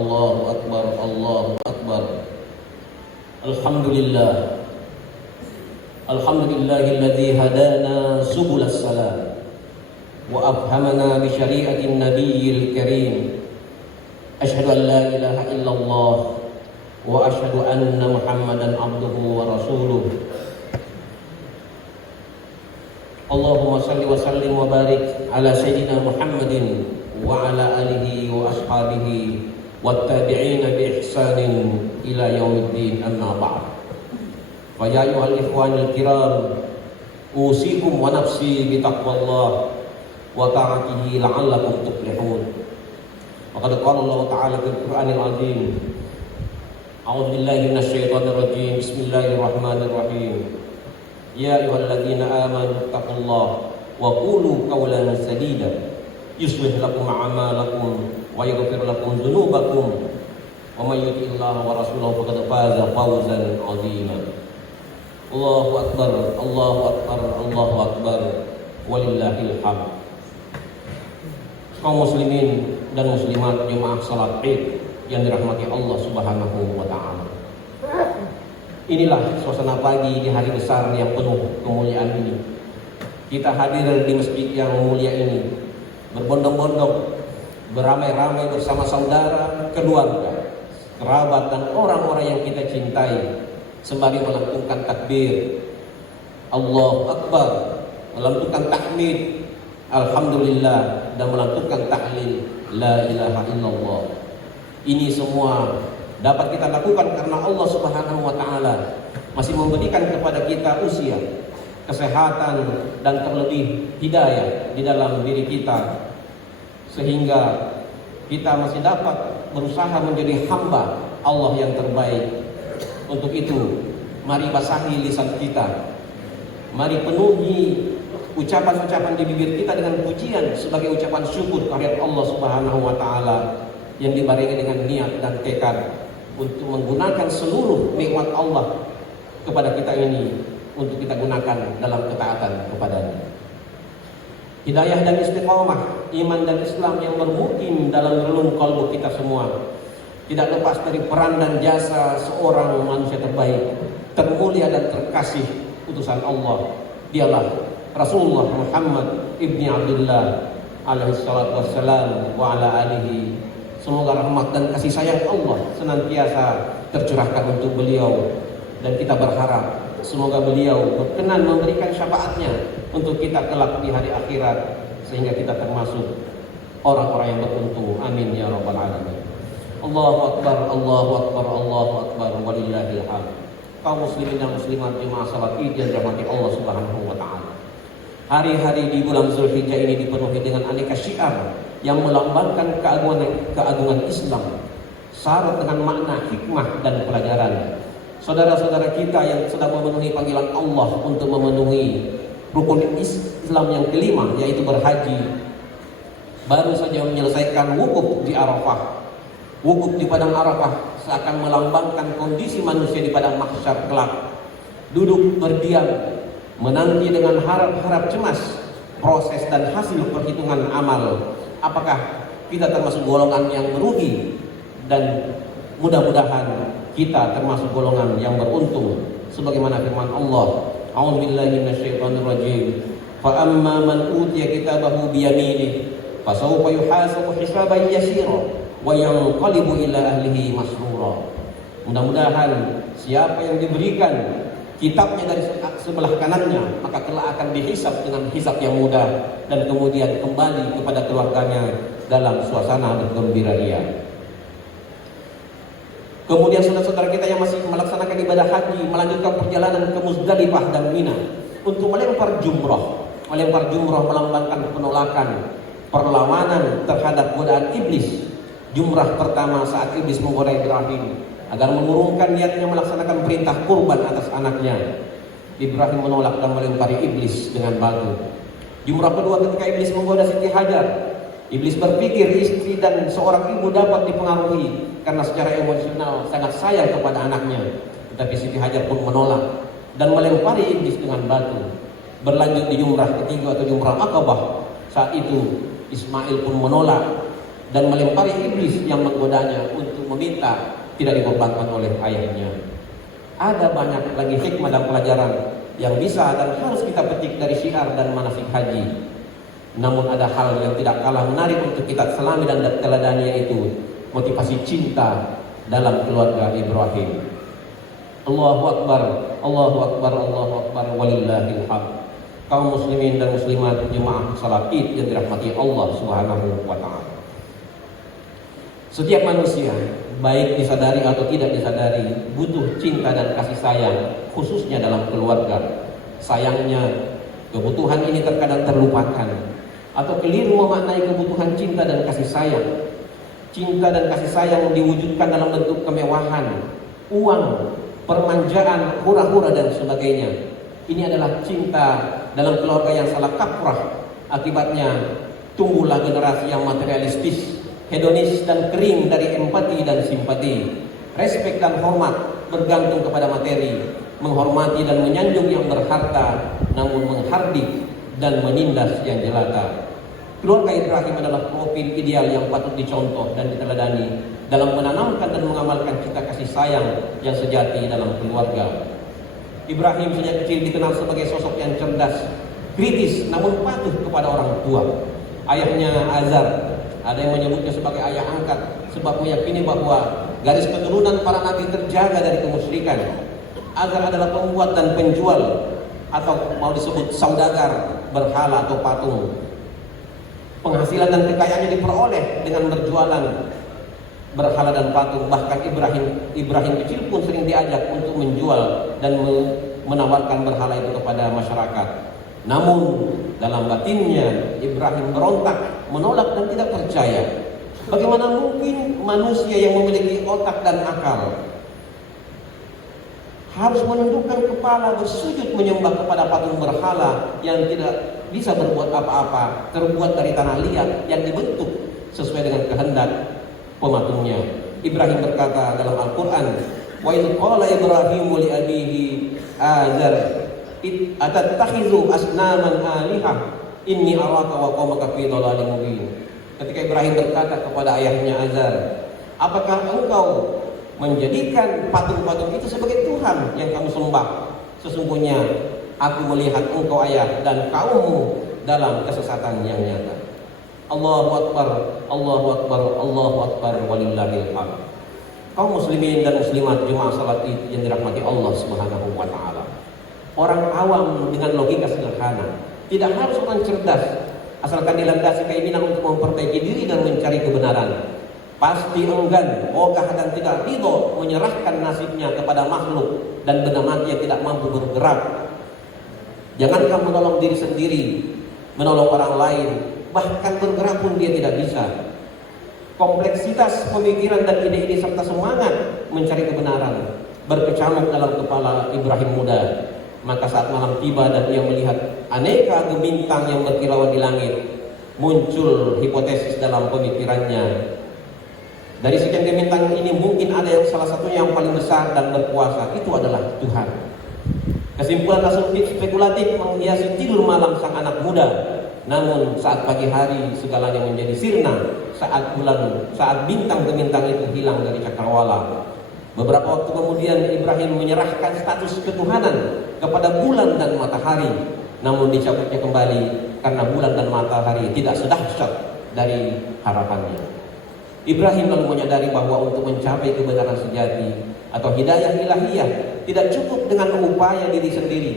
Allahu Akbar, Allahu Akbar. Alhamdulillah. Alhamdulillahilladzi hadana subulas salam wa afhamana bi syari'atin nabiyil karim. Asyhadu an la ilaha illallah wa asyhadu anna Muhammadan abduhu wa rasuluh. Allahumma salli wa sallim wa barik ala sayyidina Muhammadin wa ala alihi wa ashabihi wattabi'ina bi ihsanin ila yaumiddin, amma ba'd. Fa ya ayyuhal ikhwanil kiram, usikum wa nafsi bi taqwallah wa ta'atihi la'allakum tuflihun. Faqad qala Allah ta'ala fil Qur'anil azim, a'udzu billahi minasy syaithanir rajim, bismillahirrahmanirrahim. Ya ayyuhalladzina amanu taqullaha wa qulu qawlan sadida yuslih lakum a'malakum wa yaghfir lakum dzunubakum wa may yuti'illaha wa rasulahu faqad faza fawzan 'azima. Allahu akbar, Allahu akbar, Allahu akbar, walillahil hamd. Kaum muslimin dan muslimat jemaah salat Id yang dirahmati Allah Subhanahu wa taala. Inilah suasana pagi di hari besar yang penuh kemuliaan ini. Kita hadir di masjid yang mulia ini, berbondong-bondong, beramai-ramai bersama saudara, keluarga, kerabat dan orang-orang yang kita cintai, sembari melantunkan takbir Allahu Akbar, melantunkan tahmid Alhamdulillah, dan melantunkan tahlil La ilaha illallah. Ini semua dapat kita lakukan karena Allah Subhanahu wa taala masih memberikan kepada kita usia, kesehatan, dan terlebih hidayah di dalam diri kita, sehingga kita masih dapat berusaha menjadi hamba Allah yang terbaik. Untuk itu, mari basahi lisan kita, mari penuhi ucapan-ucapan di bibir kita dengan pujian sebagai ucapan syukur kehadirat Allah Subhanahu wa taala yang dibarengi dengan niat dan tekad untuk menggunakan seluruh nikmat Allah kepada kita ini untuk kita gunakan dalam ketaatan kepadanya. Hidayah dan istiqamah, iman dan Islam yang bermukim dalam relung kalbu kita semua tidak lepas dari peran dan jasa seorang manusia terbaik, termulia dan terkasih utusan Allah. Dialah Rasulullah Muhammad ibni Abdullah alaihi salatu wassalam wa ala alihi. Semoga rahmat dan kasih sayang Allah senantiasa tercurahkan untuk beliau, dan kita berharap semoga beliau berkenan memberikan syafaatnya untuk kita kelak di hari akhirat, sehingga kita termasuk orang-orang yang beruntung. Amin ya rabbal alamin. Allahu akbar, Allahu akbar, Allahu akbar, walillahil hamd. Kaum muslimin dan muslimat jemaah salat Id yang dirahmati Allah Subhanahu wa taala. Hari-hari di bulan Zulhijjah ini dipenuhi dengan aneka syiar yang melambangkan keagungan Islam, syarat dengan makna hikmah dan pelajaran. Saudara-saudara kita yang sedang memenuhi panggilan Allah untuk memenuhi rukun Islam yang kelima, yaitu berhaji, baru saja menyelesaikan wukuf di Arafah. Wukuf di padang Arafah seakan melambangkan kondisi manusia di padang mahsyar kelak. Duduk berdiam, menanti dengan harap-harap cemas proses dan hasil perhitungan amal. Apakah kita termasuk golongan yang merugi, dan mudah-mudahan kita termasuk golongan yang beruntung, sebagaimana firman Allah, a'udzubillahi minasyaitonir rajim, fa amma man utiya kitabahu biyaminihi fasawfa yuhasabu hisaban yasira wa yanqalibu ila ahlihi masrura. Mudah-mudahan siapa yang diberikan kitabnya dari sebelah kanannya, maka kelak akan dihisab dengan hisab yang mudah, dan kemudian kembali kepada keluarganya dalam suasana bergembira ria. Kemudian saudara-saudara kita yang masih melaksanakan ibadah haji melanjutkan perjalanan ke Muzdalifah dan Mina untuk melempar jumrah. Melempar jumrah melambangkan penolakan, perlawanan terhadap godaan iblis. Jumrah pertama saat iblis menggoda Ibrahim agar mengurungkan niatnya melaksanakan perintah kurban atas anaknya. Ibrahim menolak dan melempari iblis dengan batu. Jumrah kedua ketika iblis menggoda Siti Hajar, iblis berpikir istri dan seorang ibu dapat dipengaruhi karena secara emosional sangat sayang kepada anaknya. Tetapi Siti Hajar pun menolak dan melempari iblis dengan batu. Berlanjut di jumrah ketiga atau jumrah Aqabah, saat itu Ismail pun menolak dan melempari iblis yang menggodanya untuk meminta tidak dikorbankan oleh ayahnya. Ada banyak lagi hikmah dan pelajaran yang bisa dan harus kita petik dari syiar dan manasik haji. Namun ada hal yang tidak kalah menarik untuk kita selami dan teladani, yaitu motivasi cinta dalam keluarga Ibrahim. Allahu Akbar, Allahu Akbar, Allahu Akbar, walillahil hamd. Kaum muslimin dan muslimat jemaah salat Id yang dirahmati Allah Subhanahu wa taala. Setiap manusia, baik disadari atau tidak disadari, butuh cinta dan kasih sayang, khususnya dalam keluarga. Sayangnya, kebutuhan ini terkadang terlupakan atau keliru memaknai kebutuhan cinta dan kasih sayang. Cinta dan kasih sayang diwujudkan dalam bentuk kemewahan, uang, permanjaan, hura-hura dan sebagainya. Ini adalah cinta dalam keluarga yang salah kaprah. Akibatnya tumbuhlah generasi yang materialistis, hedonis dan kering dari empati dan simpati. Respek dan hormat bergantung kepada materi, menghormati dan menyanjung yang berharta, namun menghardik dan menindas yang jelata. Keluarga Ibrahim adalah profil ideal yang patut dicontoh dan diteladani dalam menanamkan dan mengamalkan cita kasih sayang yang sejati dalam keluarga. Ibrahim sejak kecil dikenal sebagai sosok yang cerdas, kritis, namun patuh kepada orang tua. Ayahnya Azar, ada yang menyebutnya sebagai ayah angkat, sebab meyakini bahwa garis keturunan para nabi terjaga dari kemusyrikan. Azar adalah pembuat dan penjual, atau mau disebut saudagar, berhala atau patung. Penghasilan dan kekayaannya diperoleh dengan berjualan berhala dan patung. Bahkan Ibrahim kecil pun sering diajak untuk menjual dan menawarkan berhala itu kepada masyarakat. Namun dalam batinnya Ibrahim berontak, menolak dan tidak percaya. Bagaimana mungkin manusia yang memiliki otak dan akal harus menundukkan kepala bersujud menyembah kepada patung berhala yang tidak bisa berbuat apa-apa, terbuat dari tanah liat yang dibentuk sesuai dengan kehendak pematungnya. Ibrahim berkata dalam Al-Quran, wa idh qala Ibrahimu li abihi Azar atattakhizu asnaman alihah inni araka wa qaumaka fi dhalalin mubin. Ketika Ibrahim berkata kepada ayahnya Azar, apakah engkau menjadikan patung-patung itu sebagai Tuhan yang kamu sembah? Sesungguhnya aku melihat engkau ayah dan kaummu dalam kesesatan yang nyata. Allahu Akbar, Allahu Akbar, Allahu Akbar, walillahil hamd. Kaum muslimin dan muslimat jemaah salat Id yang dirahmati Allah Subhanahu wa taala. Orang awam dengan logika sederhana, tidak harus orang cerdas, asalkan dilandasi keinginan untuk memperbaiki diri dan mencari kebenaran, pasti enggan, ogah dan tidak ridho menyerahkan nasibnya kepada makhluk dan benda mati yang tidak mampu bergerak. Jangankan menolong diri sendiri, menolong orang lain, bahkan bergerak pun dia tidak bisa. Kompleksitas pemikiran dan ide-ide serta semangat mencari kebenaran berkecamuk dalam kepala Ibrahim muda. Maka saat malam tiba dan ia melihat aneka bintang yang berkilauan di langit, muncul hipotesis dalam pemikirannya. Dari sekian bintang ini mungkin ada yang salah satunya yang paling besar dan berkuasa, itu adalah Tuhan. Kesimpulan asumtif spekulatif menghiasi tidur malam sang anak muda. Namun saat pagi hari segalanya menjadi sirna saat bintang-bintang itu hilang dari cakrawala. Beberapa waktu kemudian Ibrahim menyerahkan status ketuhanan kepada bulan dan matahari, namun dicabutnya kembali karena bulan dan matahari tidak sedahsyat dari harapannya. Ibrahim lalu menyadari bahwa untuk mencapai kebenaran sejati atau hidayah ilahiyah tidak cukup dengan upaya diri sendiri.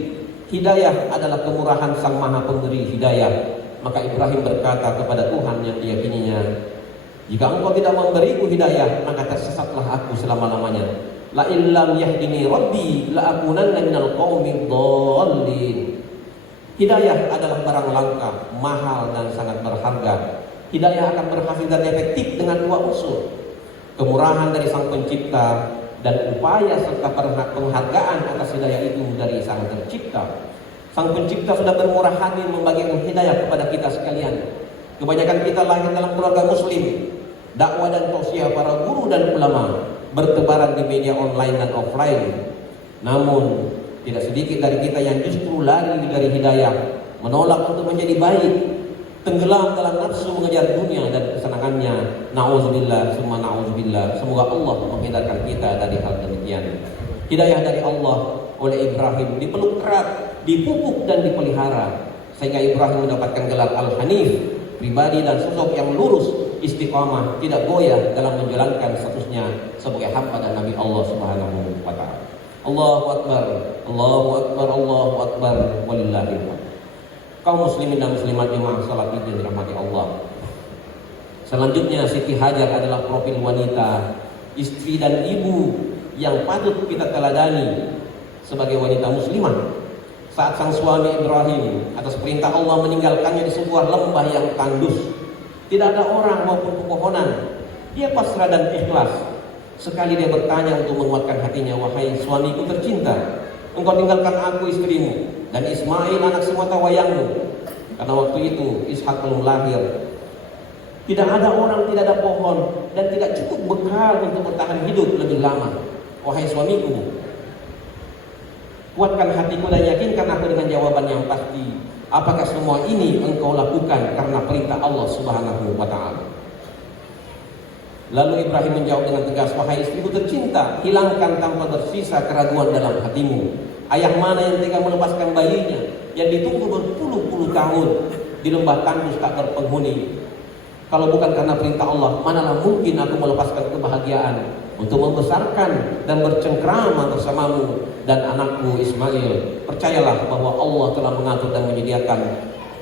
Hidayah adalah kemurahan Sang Maha Pemberi hidayah. Maka Ibrahim berkata kepada Tuhan yang diyakininya, jika engkau tidak memberiku hidayah, maka tersesatlah aku selama-lamanya. La illam yahdini rabbi la akunanna minal qaumid dhallin. Hidayah adalah barang langka, mahal dan sangat berharga. Hidayah akan berhasil dan efektif dengan dua unsur, kemurahan dari Sang Pencipta dan upaya serta penghargaan atas hidayah itu dari Sang Tercipta. Sang Pencipta sudah bermurah hati membagikan hidayah kepada kita sekalian. Kebanyakan kita lahir dalam keluarga muslim. Dakwah dan tausiah para guru dan ulama bertebaran di media online dan offline. Namun tidak sedikit dari kita yang justru lari dari hidayah, menolak untuk menjadi baik. tenggelam dalam nafsu mengejar dunia dan kesenangannya. Nauzubillah, summa nauzubillah. Semoga Allah menghindarkan kita dari hal demikian. Hidayah dari Allah oleh Ibrahim dipeluk erat, dipupuk dan dipelihara, sehingga Ibrahim mendapatkan gelar Al-Hanif, pribadi dan sosok yang lurus, istiqamah, tidak goyah dalam menjalankan statusnya sebagai hamba dan nabi Allah Subhanahu wa taala. Allahu akbar, Allahu akbar, Allahu akbar, walillahil hamd. Kaum muslimin dan muslimat jemaah salat Id yang dirahmati Allah. Selanjutnya Siti Hajar adalah profil wanita, istri dan ibu yang patut kita teladani sebagai wanita muslimah. Saat sang suami Ibrahim atas perintah Allah meninggalkannya di sebuah lembah yang tandus, tidak ada orang maupun pepohonan, dia pasrah dan ikhlas. Sekali dia bertanya untuk menguatkan hatinya, wahai suamiku tercinta, engkau tinggalkan aku istrimu dan Ismail anak semata wayangmu. Karena waktu itu Ishak belum lahir. Tidak ada orang, tidak ada pohon, dan tidak cukup bekal untuk bertahan hidup lebih lama. Wahai suamiku, kuatkan hatiku dan yakinkan aku dengan jawaban yang pasti. Apakah semua ini engkau lakukan karena perintah Allah Subhanahu wa ta'ala? Lalu Ibrahim menjawab dengan tegas, wahai istriku tercinta, hilangkan tanpa bersisa keraguan dalam hatimu. Ayah mana yang tega melepaskan bayinya yang ditunggu berpuluh-puluh tahun di lembah tandus tak berpenghuni? Kalau bukan karena perintah Allah, manalah mungkin aku melepaskan kebahagiaan untuk membesarkan dan bercengkrama bersamamu dan anakku Ismail. Percayalah bahwa Allah telah mengatur dan menyediakan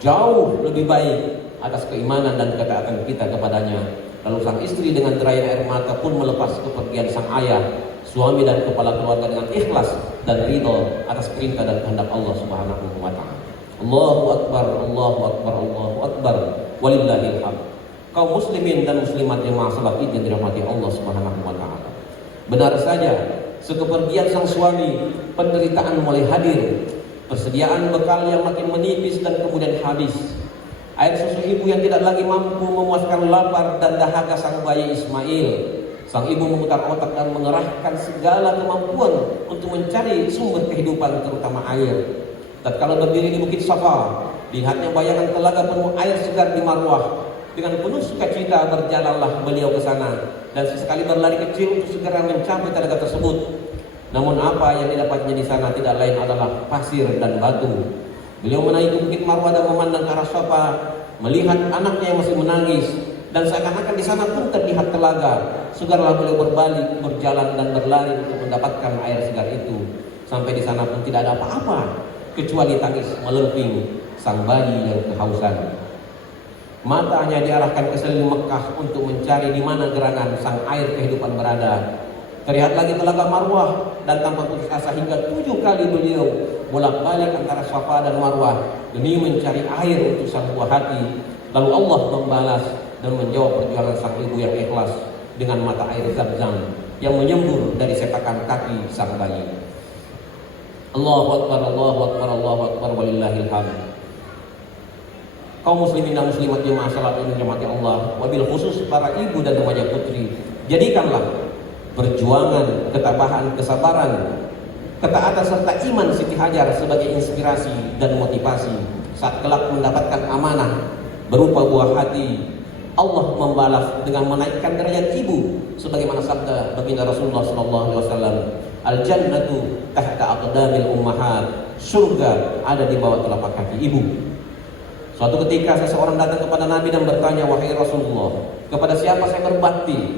jauh lebih baik atas keimanan dan ketaatan kita kepadanya. Lalu sang istri dengan derayan air mata pun melepas kepergian sang ayah, suami dan kepala keluarga dengan ikhlas dan ridho atas perintah dan kehendak Allah Subhanahu wa ta'ala. Allahu akbar, Allahu akbar, Allahu akbar, walillahil hamd. Kaum muslimin dan muslimat jemaah salat Id yang dirahmati Allah Subhanahu wa ta'ala. Benar saja, sekepergian sang suami, penderitaan mulai hadir. Persediaan bekal yang makin menipis dan kemudian habis. Air susu ibu yang tidak lagi mampu memuaskan lapar dan dahaga sang bayi Ismail. Sang ibu memutar otak dan mengerahkan segala kemampuan untuk mencari sumber kehidupan, terutama air. Tatkala berdiri di Bukit Safa, lihatnya bayangan telaga penuh air segar di Marwah. Dengan penuh sukacita berjalanlah beliau ke sana dan sesekali berlari kecil untuk segera mencapai telaga tersebut. Namun apa yang didapatnya di sana tidak lain adalah pasir dan batu. Beliau menaiki Bukit Marwah dan memandang ke arah Safa, melihat anaknya yang masih menangis, dan seakan-akan di sana pun terlihat telaga. Segarlah beliau berbalik, berjalan dan berlari untuk mendapatkan air segar itu. Sampai di sana pun tidak ada apa-apa kecuali tangis melemping sang bayi yang kehausan. Matanya diarahkan ke sekeliling Mekah untuk mencari di mana gerangan sang air kehidupan berada. Terlihat lagi telaga Marwah dan tanpa putus asa hingga 7 kali beliau bolak-balik antara Safa dan Marwah demi mencari air untuk sang buah hati. Lalu Allah membalas dan menjawab perjuangan sang ibu yang ikhlas dengan mata air Zam-Zam yang menyembur dari setakan kaki sang bayi. Allahu akbar, Allahu akbar, Allahu akbar, walillahil hamd. Kaum muslimin dan muslimat jemaah salat ini dirahmati Allah, wabil khusus para ibu dan remaja putri, jadikanlah perjuangan, ketabahan, kesabaran, ketaatan serta iman Siti Hajar sebagai inspirasi dan motivasi saat kelak mendapatkan amanah berupa buah hati. Allah membalas dengan menaikkan derajat ibu sebagaimana sabda baginda Rasulullah sallallahu alaihi wasallam, al-jannatu tahta aqdamil ummahat, surga ada di bawah telapak kaki ibu. Suatu ketika seseorang datang kepada Nabi dan bertanya, wahai Rasulullah, kepada siapa saya berbakti?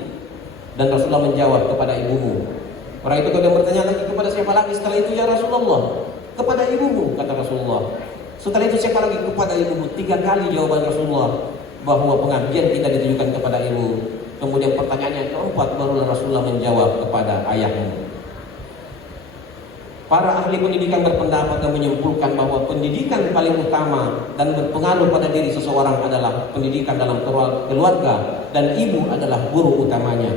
Dan Rasulullah menjawab, kepada ibumu. Orang itu kemudian bertanya lagi, kepada siapa lagi setelah itu ya Rasulullah? Kepada ibumu, kata Rasulullah. Setelah itu siapa lagi? Kepada ibumu. 3 kali jawaban Rasulullah bahwa pengabdian kita ditujukan kepada ibu. Kemudian pertanyaan yang keempat, barulah Rasulullah menjawab, kepada ayahmu. Para ahli pendidikan berpendapat dan menyimpulkan bahwa pendidikan paling utama dan berpengaruh pada diri seseorang adalah pendidikan dalam keluarga, dan ibu adalah guru utamanya.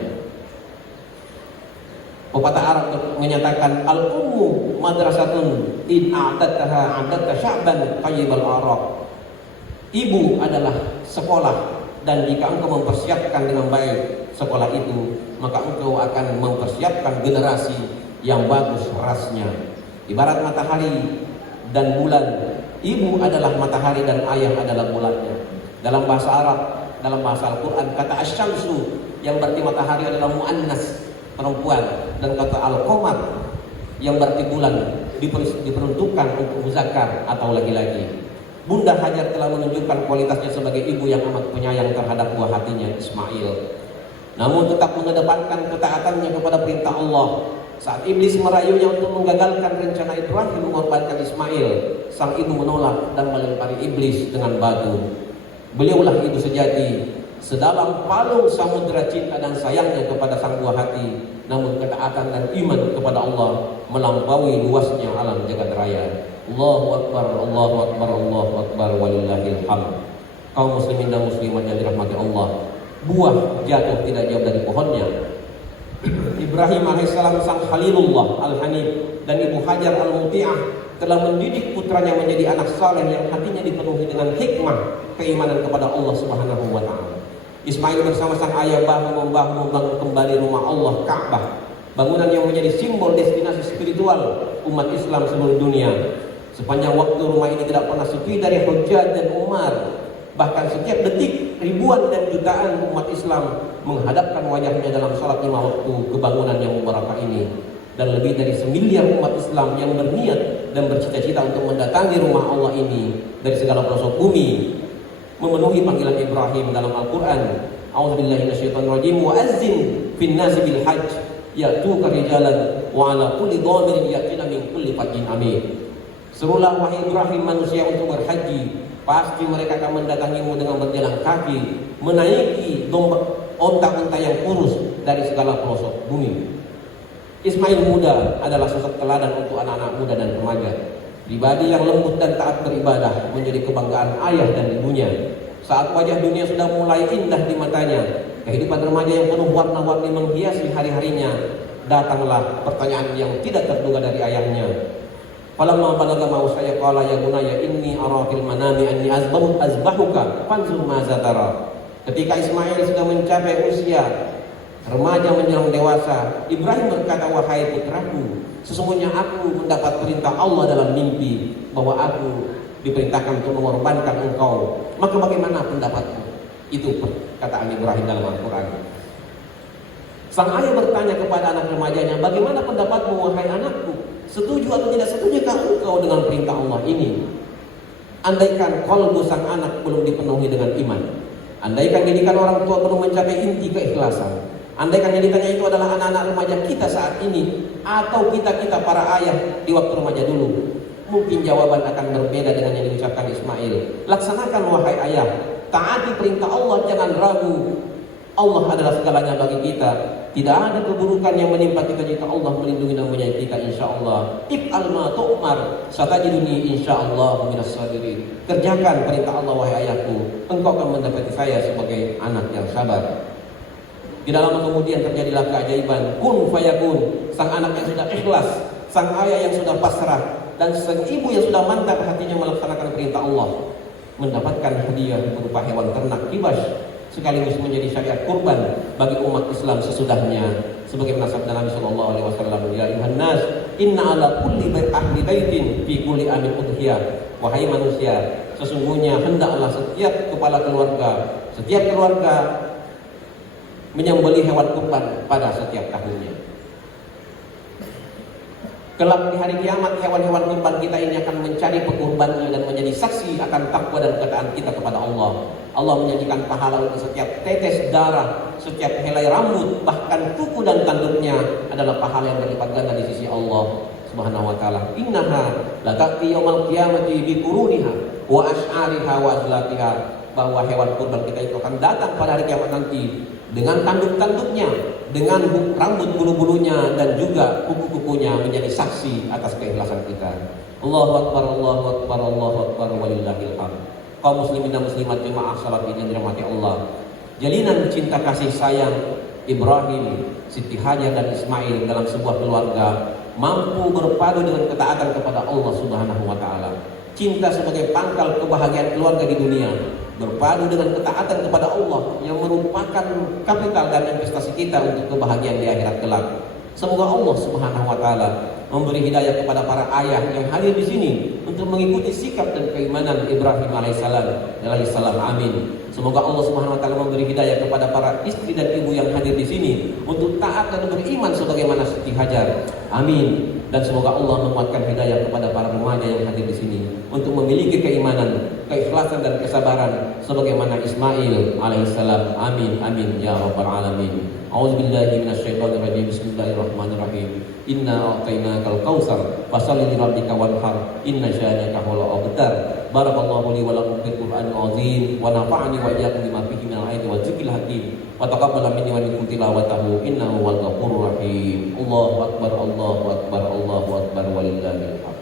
Pepatah Arab menyatakan, al-ummu madrasatun in a'dadtaha 'adadta sya'ban qayyibal araq. Ibu adalah sekolah, dan jika engkau mempersiapkan dengan baik sekolah itu, maka engkau akan mempersiapkan generasi yang bagus rasnya. Ibarat matahari dan bulan, ibu adalah matahari dan ayah adalah bulannya. Dalam bahasa Arab, dalam bahasa Al-Quran, kata asyamsu yang berarti matahari adalah muannas, perempuan, dan kata al-qamar yang berarti bulan diperuntukkan untuk muzakkar atau laki-laki. Bunda Hajar telah menunjukkan kualitasnya sebagai ibu yang amat penyayang terhadap buah hatinya Ismail, namun tetap mengedepankan ketaatannya kepada perintah Allah. Saat iblis merayunya untuk menggagalkan rencana Ibrahim mengorbankan Ismail, sang ibu menolak dan melempari iblis dengan batu. Beliaulah ibu sejati, sedalam palung samudera cinta dan sayangnya kepada sang buah hati, namun ketaatan dan iman kepada Allah melampaui luasnya alam jagat raya. Allahu Akbar, Allahu Akbar, Allahu Akbar, walillahil hamd. Kaum muslimin dan muslimat yang dirahmati Allah, buah jatuh tidak jauh dari pohonnya. Ibrahim alaihissalam sang Khalilullah al-Hanif dan Ibu Hajar al-Muti'ah telah mendidik putranya menjadi anak saleh yang hatinya dipenuhi dengan hikmah keimanan kepada Allah Subhanahu wa taala. Ismail bersama sang ayah bahu-membahu membangun kembali rumah Allah Ka'bah, bangunan yang menjadi simbol destinasi spiritual umat Islam seluruh dunia. Sepanjang waktu rumah ini tidak pernah sepi dari hujjaj dan umar. Bahkan setiap detik ribuan dan jutaan umat Islam menghadapkan wajahnya dalam salat 5 waktu ke bangunan yang mubarakah ini. Dan lebih dari 1 miliar umat Islam yang berniat dan bercita-cita untuk mendatangi rumah Allah ini dari segala pelosok bumi, memenuhi panggilan Ibrahim dalam Al-Quran. A'udzubillahi minasyaitonirrajim, wa azzin fin nasi bil hajj ya'tuka rijalan wa ala kulli dhamirin ya'tina min kulli fajjin amin. Serulah wahai Ibrahim manusia untuk berhaji, pasti mereka akan mendatangimu dengan berjalan kaki, menaiki onta-onta yang kurus dari segala pelosok bumi. Ismail muda adalah sosok teladan untuk anak-anak muda dan remaja. Pribadi yang lembut dan taat beribadah menjadi kebanggaan ayah dan ibunya. Saat wajah dunia sudah mulai indah di matanya, kehidupan remaja yang penuh warna-warni menghiasi hari-harinya, datanglah pertanyaan yang tidak terduga dari ayahnya. Falamma balagha ma'usaya qala ya bunayya inni ara fil manami anni azbahuka fanzur madza tara. Ketika Ismail sudah mencapai usia remaja menjelang dewasa, Ibrahim berkata, wahai putraku, sesungguhnya aku mendapat perintah Allah dalam mimpi bahwa aku diperintahkan untuk mengorbankan engkau. Maka bagaimana pendapatmu? Itu perkataan Ibrahim dalam Al-Quran. Sang ayah bertanya kepada anak remajanya, bagaimana pendapatmu wahai anakku? Setuju atau tidak setujukah engkau dengan perintah Allah ini? Andaikan qalbu sang anak belum dipenuhi dengan iman, andaikan didikan orang tua belum mencapai inti keikhlasan, andaikan yang ditanya itu adalah anak-anak remaja kita saat ini, atau kita para ayah di waktu remaja dulu, mungkin jawaban akan berbeda dengan yang diucapkan Ismail. Laksanakan wahai ayah, taati perintah Allah, jangan ragu. Allah adalah segalanya bagi kita. Tidak ada keburukan yang menimpa kita jika Allah melindungi dan menyayangi kita, insyaallah. If'al ma tu'mar satajiduni insyaallah minas sabirin. Kerjakan perintah Allah wahai ayahku, engkau akan mendapati saya sebagai anak yang sabar. Tidak lama kemudian terjadilah keajaiban, kun fayakun. Sang anak yang sudah ikhlas, sang ayah yang sudah pasrah, dan sang ibu yang sudah mantap hatinya melaksanakan perintah Allah, mendapatkan hadiah berupa hewan ternak kibas, sekaligus menjadi syariat kurban bagi umat Islam sesudahnya. Sebagaimana sabda Nabi sallallahu alaihi wasallam, ya ayuhan nas, inna ala kulli ahli baitin fi kulli amin udhiyah. Wahai manusia, sesungguhnya hendaklah setiap kepala keluarga, setiap keluarga menyembelih hewan kurban pada setiap tahunnya. Kelak di hari kiamat, hewan-hewan kurban kita ini akan mencari pekurbannya dan menjadi saksi akan takwa dan ketaatan kita kepada Allah. Allah menjanjikan pahala untuk setiap tetes darah, setiap helai rambut, bahkan kuku dan tanduknya adalah pahala yang berlipat ganda di sisi Allah Subhanahu wa taala. Innaha la ta'ti yaumal qiyamati bi quruniha wa ash'ariha wa azlatiha. Bahwa hewan kurban kita itu akan datang pada hari kiamat nanti dengan tanduk-tanduknya, dengan rambut bulu-bulunya, dan juga kuku-kukunya menjadi saksi atas keikhlasan kita. Allahu Akbar, Allahu Akbar, Allahu Akbar, walillahil hamd. Kaum muslimin dan muslimat jemaah salat yang dirahmati Allah, jalinan cinta kasih sayang Ibrahim, Siti Hajar dan Ismail dalam sebuah keluarga mampu berpadu dengan ketaatan kepada Allah Subhanahu wa taala. Cinta sebagai pangkal kebahagiaan keluarga di dunia berpadu dengan ketaatan kepada Allah yang merupakan kapital dan investasi kita untuk kebahagiaan di akhirat kelak. Semoga Allah Subhanahu wa taala memberi hidayah kepada para ayah yang hadir di sini untuk mengikuti sikap dan keimanan Ibrahim alaihissalam. Amin. Semoga Allah Subhanahu wa taala memberi hidayah kepada para istri dan ibu yang hadir di sini untuk taat dan beriman sebagaimana Siti Hajar. Amin. Dan semoga Allah menguatkan hidayah kepada para remaja yang hadir di sini untuk memiliki keimanan, keikhlasan dan kesabaran sebagaimana Ismail alaihissalam. Amin amin ya rabbal alamin. A'udzubillahi minasyaitonir rajim. Bismillahirrahmanirrahim. Inna a'tainakal kautsar fashalli lirabbika wanhar inna syani'aka huwal abtar. Barakallahu li wa lakum fil Qur'anil azim wa nafa'ani wa iyyakum bima fihi minal ayati wa dzikril hakim. Wa taqabbal minni wa minkum tilawatahu innahu huwal ghafurur rahim. Allahu akbar Allahu akbar Allahu akbar walillahil hamd.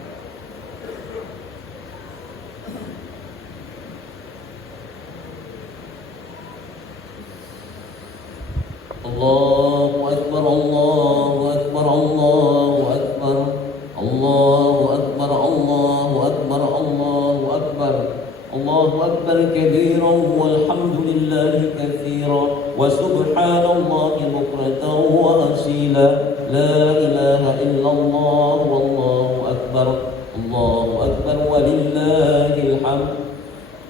Allahu akbar Allahu akbar Allahu akbar Allahu akbar Allahu akbar Allahu akbar Allahu akbar kabiran walhamdulillahi katsiran wa subhanallahi bukratan wa asila la ilaha illallah wallahu akbar walillahil hamd.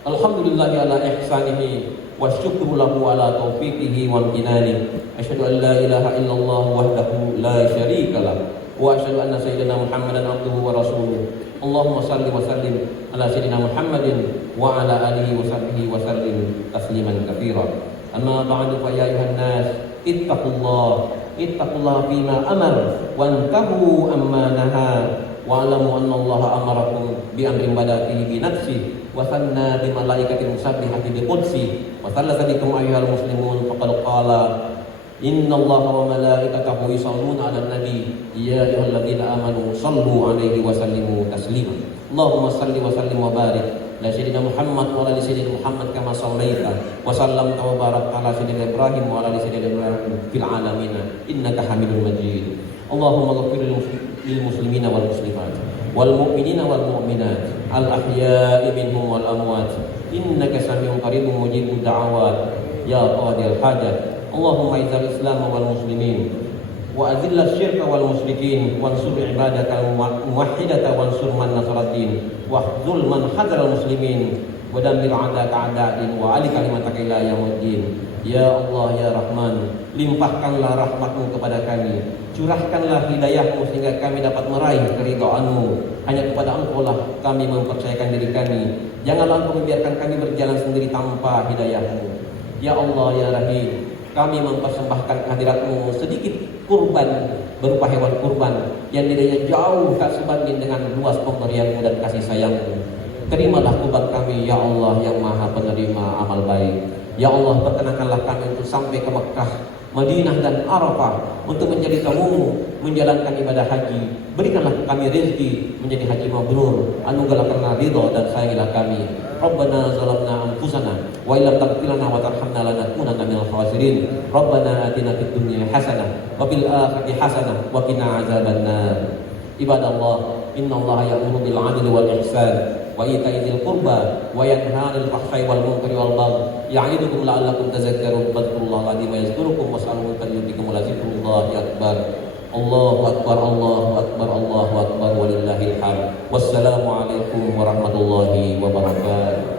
Alhamdulillahi ala ihsanihi wa syukru lahu ala taufiqihi wa amtinani. Asyhadu an la ilaha illallah wahdahu la syarika lah wa asyhadu anna sayyidina Muhammadan abduhu wa rasuluh. Allahumma salli wa sallim ala sayyidina Muhammadin wa ala alihi wa sahbihi wa sallim tasliman katsira. Amma ba'du fa ya ayuhan nas ittaqullah fima amar wa antahu amma naha wa alamu anna Allah amarakum bi amrin badatihi bi nafsihi wa sanna bi malaikatil musabbihati bi qudsi wa sallata bikum ayyuhal muslimun faqad qala inna Allaha wa malaikatahu yusalluna 'alan nabi ya ayyuhalladzina amanu sallu 'alaihi wa sallimu taslima. Allahumma salli wa sallim wa barik ala sayyidina Muhammad wa ala sayyidina Muhammad kama sallaita wa sallamta wa barakta ala sayyidina Ibrahim wa ala sayyidina Ibrahim fil alamin innaka Hamidum Majid. Allahumma ighfir lil muslimina wal muslimat wal mu'minina wal mu'minat al ahya'i minhum wal amwat innaka sami'un qaribun mujibud da'awat ya qadil hajat. Allahumma izzil islam wal muslimin wa azil syirka wal musyrikin wansur ibadakal muwahhidata wansur man nasaratin wahzul man hadzal muslimin wa dammir a'daka a'da'in wa ali kalimataka ila yaumiddin. Ya Allah ya Rahman, limpahkanlah rahmatmu kepada kami, curahkanlah hidayahmu sehingga kami dapat meraih keridhaanmu. Hanya kepada Engkau lah kami mempercayakan diri kami. Janganlah Engkau membiarkan kami berjalan sendiri tanpa hidayahmu. Ya Allah ya Rahim, kami mempersembahkan kehadiratmu sedikit kurban berupa hewan kurban yang nilainya jauh tak sebanding dengan luas pemberianmu dan kasih sayangmu. Terimalah kurban kami ya Allah yang maha penerima amal baik. Ya Allah, perkenankanlah kami untuk sampai ke Mekah, Madinah dan Arafah untuk menjadi tamumu, menjalankan ibadah haji. Berikanlah kami rezeki menjadi haji mabrur. Anugerahkanlah ridha dan sayangilah kami. Rabbana zalamna anfusana wa illam taghfir lana wa tarhamna lanakunanna minal khasirin. Rabbana atina fid dunya hasanah wa fil akhirati hasanah wa qina azabannar. Ibadallah, innallaha ya'muru bil 'adli wal ihsan wa ita'i dzil qurba wa yanha 'anil fahsya'i wal munkari wal baghi ya'idukum la'allakum tadhakkarun. Fadhkurullaha alladzi yazkurukum was'aluhu fadhkurukum lazikrullahi akbar. Allahu akbar Allahu akbar Allahu akbar walillahil hamd. Wassalamu alaikum warahmatullahi wabarakatuh.